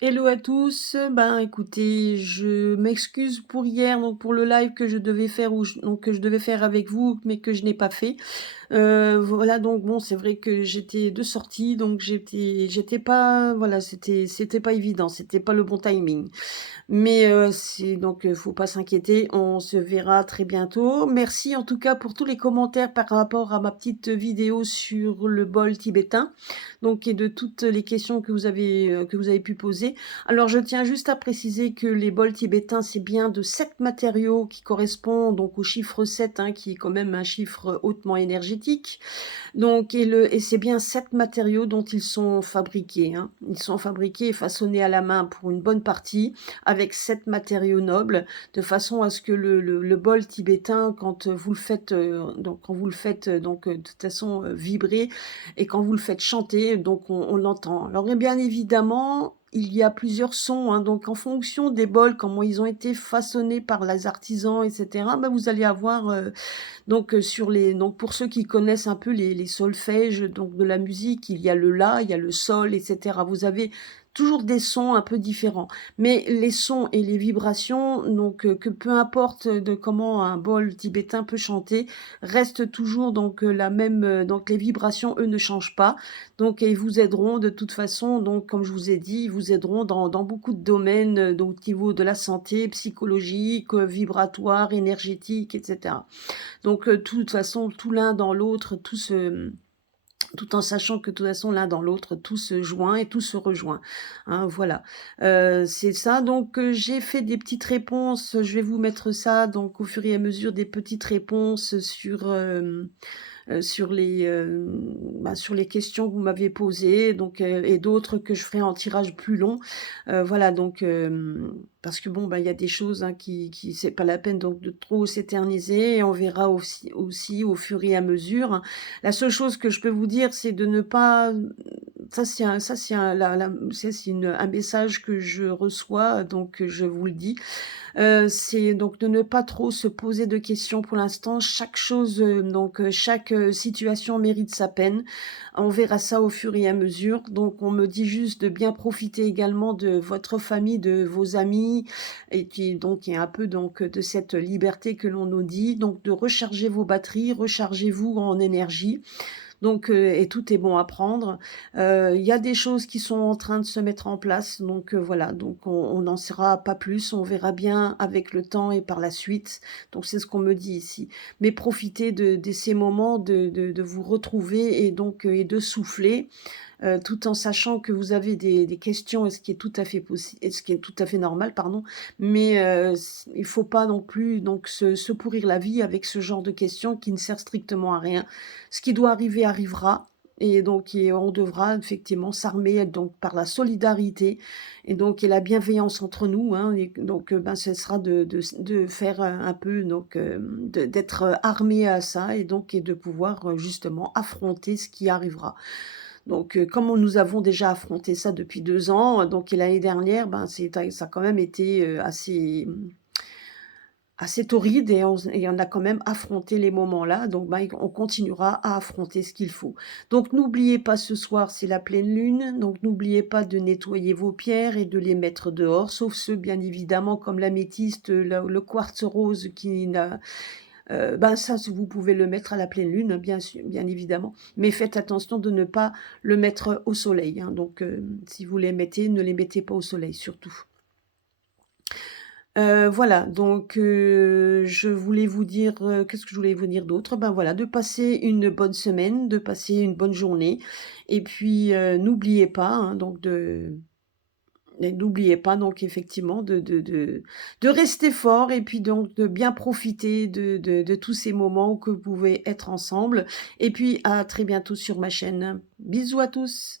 Hello à tous, ben écoutez, je m'excuse pour hier, donc pour le live que je devais faire que je devais faire avec vous, mais que je n'ai pas fait. Voilà, donc bon, c'est vrai que j'étais de sortie, donc j'étais pas, voilà, c'était pas évident, c'était pas le bon timing. Mais c'est donc faut pas s'inquiéter, on se verra très bientôt. Merci en tout cas pour tous les commentaires par rapport à ma petite vidéo sur le bol tibétain, donc et de toutes les questions que vous avez pu poser. Alors je tiens juste à préciser que les bols tibétains, c'est bien de 7 matériaux qui correspondent donc au chiffre 7, hein, qui est quand même un chiffre hautement énergétique. Donc et c'est bien 7 matériaux dont ils sont fabriqués, hein. Ils sont fabriqués et façonnés à la main pour une bonne partie, avec 7 matériaux nobles, de façon à ce que le bol tibétain, quand vous le faites, de toute façon, vibrer et quand vous le faites chanter, donc on l'entend. Alors et bien évidemment, il y a plusieurs sons, hein, donc en fonction des bols, comment ils ont été façonnés par les artisans et cetera, bah, vous allez avoir, donc pour ceux qui connaissent un peu les solfèges donc de la musique, il y a le la, il y a le sol et cetera. Vous avez toujours des sons un peu différents. Mais les sons et les vibrations, que peu importe de comment un bol tibétain peut chanter, restent toujours la même, donc les vibrations, eux, ne changent pas. Donc et ils vous aideront de toute façon, donc comme je vous ai dit, ils vous aideront dans beaucoup de domaines, donc au niveau de la santé, psychologique, vibratoire, énergétique et cetera. Donc, de toute façon, tout l'un dans l'autre, tout en sachant que de toute façon l'un dans l'autre, tout se joint et tout se rejoint, hein, voilà. C'est ça donc, j'ai fait des petites réponses, je vais vous mettre ça donc au fur et à mesure des petites réponses sur les questions que vous m'aviez posées donc, et d'autres que je ferai en tirage plus long. Voilà donc, parce que bon, bah, il y a des choses, hein, qui c'est pas la peine donc de trop s'éterniser et on verra aussi au fur et à mesure, hein. La seule chose que je peux vous dire, c'est de ne pas, ça c'est un la ça c'est un message que je reçois donc, je vous le dis. C'est donc de ne pas trop se poser de questions pour l'instant. Chaque chose, chaque, situation mérite sa peine. On verra ça au fur et à mesure. Donc on me dit juste de bien profiter également de votre famille, de vos amis et qui donc il y a un peu donc de cette liberté que l'on nous dit. Donc de recharger vos batteries, rechargez-vous en énergie. Donc et tout est bon à prendre. Il y a des choses qui sont en train de se mettre en place, donc voilà, donc on n'en saura pas plus, on verra bien avec le temps et par la suite. Donc c'est ce qu'on me dit ici. Mais profitez de ces moments de vous retrouver et donc et de souffler, tout en sachant que vous avez des questions et ce qui est tout à fait possi et ce qui est tout à fait normal, pardon. Mais il faut pas non plus donc se pourrir la vie avec ce genre de questions qui ne sert strictement à rien. Ce qui doit arriver arrivera et on devra effectivement s'armer donc par la solidarité et la bienveillance entre nous, hein et donc ben, ce sera de faire, un peu d'être armé à ça et de pouvoir, justement affronter ce qui arrivera. Donc, comme nous avons déjà affronté ça depuis 2 ans, donc et l'année dernière, ben, ça a quand même été, assez torride et on a quand même affronté les moments-là, donc ben, on continuera à affronter ce qu'il faut. Donc n'oubliez pas ce soir, c'est la pleine lune, donc n'oubliez pas de nettoyer vos pierres et de les mettre dehors, sauf ceux bien évidemment comme l'améthyste, le quartz rose qui n'a ben, ça, vous pouvez le mettre à la pleine lune, bien sûr, bien évidemment, mais faites attention de ne pas le mettre au soleil, hein, donc si vous les mettez, ne les mettez pas au soleil surtout. Voilà, donc je voulais vous dire, qu'est-ce que je voulais vous dire d'autre? Ben, voilà, de passer une bonne semaine, de passer une bonne journée et puis, n'oubliez pas, hein, n'oubliez pas donc effectivement de rester fort et puis donc de bien profiter de tous ces moments que vous pouvez être ensemble et puis à très bientôt sur ma chaîne. Bisous à tous.